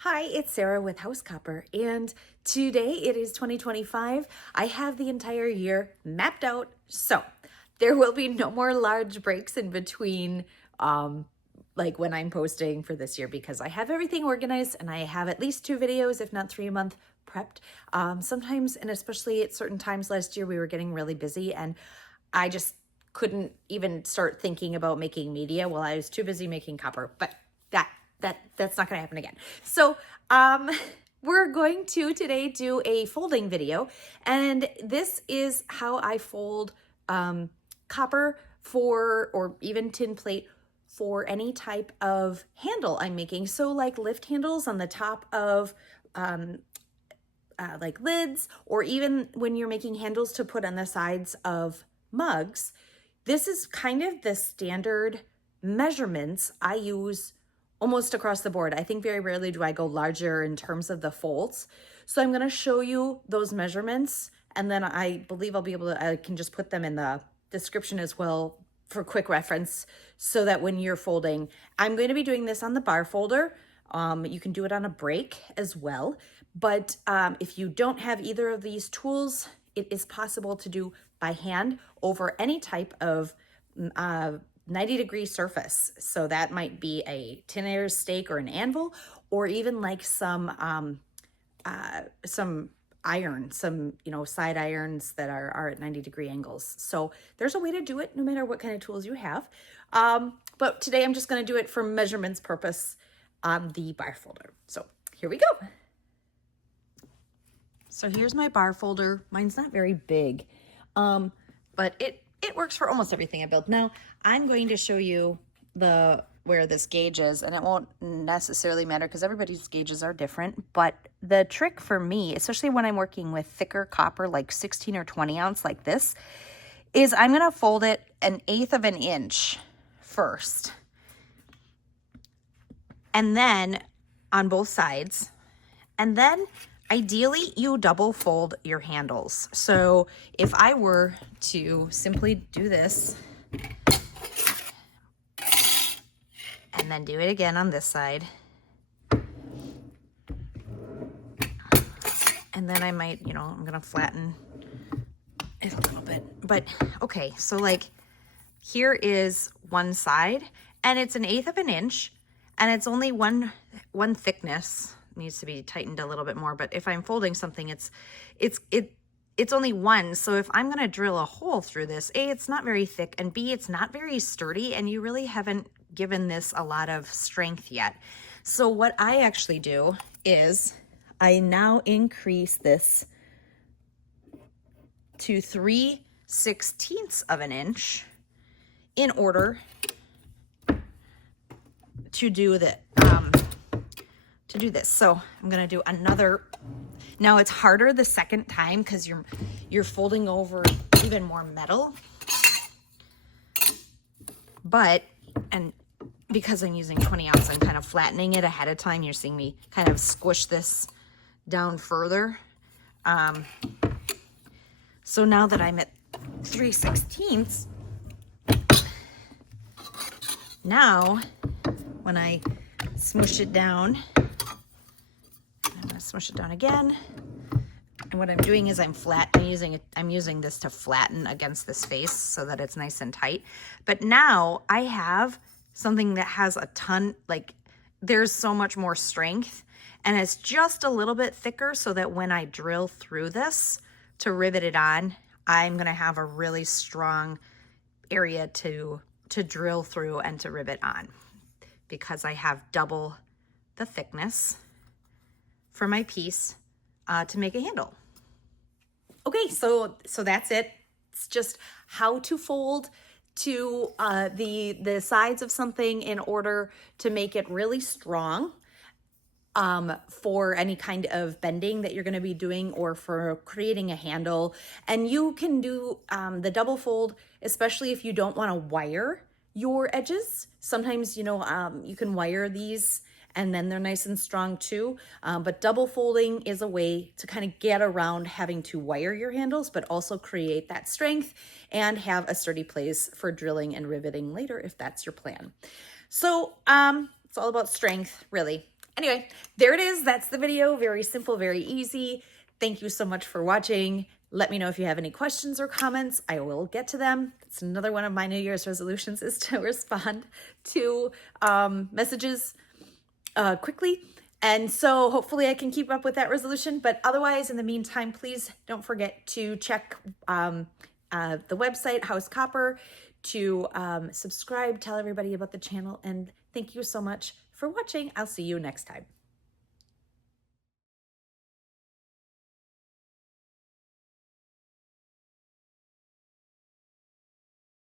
Hi, it's Sarah with House Copper, and today it is 2025. I have the entire year mapped out, so there will be no more large breaks in between, like when I'm posting for this year, because I have everything organized and I have at least 2 videos, if not 3 a month, prepped. Sometimes, and especially at certain times last year, we were getting really busy, and I just couldn't even start thinking about making media while I was too busy making copper. But that's not going to happen again. So we're going to today do a folding video, and this is how I fold copper for, or even tin plate for, any type of handle I'm making. So like lift handles on the top of like lids, or even when you're making handles to put on the sides of mugs. This is kind of the standard measurements I use almost across the board. I think very rarely do I go larger in terms of the folds. So I'm going to show you those measurements, and then I believe I'll be able to, I can just put them in the description as well for quick reference, so that when you're folding, I'm going to be doing this on the bar folder. You can do it on a break as well. But if you don't have either of these tools, it is possible to do by hand over any type of 90-degree surface. So that might be a tin stake or an anvil, or even like some iron, some, side irons that are at 90-degree angles. So there's a way to do it no matter what kind of tools you have. But today I'm just going to do it for measurements purpose on the bar folder. So here we go. So here's my bar folder. Mine's not very big, but it works for almost everything I build. Now I'm going to show you where this gauge is, and it won't necessarily matter because everybody's gauges are different. But the trick for me, especially when I'm working with thicker copper, like 16 or 20 ounce like this, is I'm going to fold it 1/8 of an inch first, and then on both sides, and then ideally you double fold your handles. So if I were to simply do this and then do it again on this side, and then I might, I'm gonna flatten it a little bit, but okay, so like here is one side, and it's 1/8 of an inch, and it's only one thickness. Needs to be tightened a little bit more, but if I'm folding something, it's only one. So if I'm going to drill a hole through this, A, it's not very thick, and B, it's not very sturdy, and you really haven't given this a lot of strength yet. So what I actually do is I now increase this to 3/16 of an inch in order to do the do this. So I'm gonna do another. Now it's harder the second time because you're folding over even more metal, but, and because I'm using 20 ounce, I'm kind of flattening it ahead of time. You're seeing me kind of squish this down further. So now that I'm at 3/16, now when I smush it down, smush it down again, and what I'm doing is I'm using this to flatten against this face so that it's nice and tight. But now I have something that has a ton, like there's so much more strength, and it's just a little bit thicker, so that when I drill through this to rivet it on, I'm gonna have a really strong area to drill through and to rivet on, because I have double the thickness for my piece to make a handle. Okay, so that's it. It's just how to fold to the sides of something in order to make it really strong for any kind of bending that you're going to be doing, or for creating a handle. And you can do the double fold, especially if you don't want to wire your edges. Sometimes, you can wire these and then they're nice and strong too. But double folding is a way to kind of get around having to wire your handles, but also create that strength and have a sturdy place for drilling and riveting later, if that's your plan. So it's all about strength, really. Anyway, there it is. That's the video. Very simple, very easy. Thank you so much for watching. Let me know if you have any questions or comments. I will get to them. It's another one of my New Year's resolutions is to respond to messages quickly. And so hopefully I can keep up with that resolution. But otherwise, in the meantime, please don't forget to check the website, House Copper, to subscribe, tell everybody about the channel. And thank you so much for watching. I'll see you next time.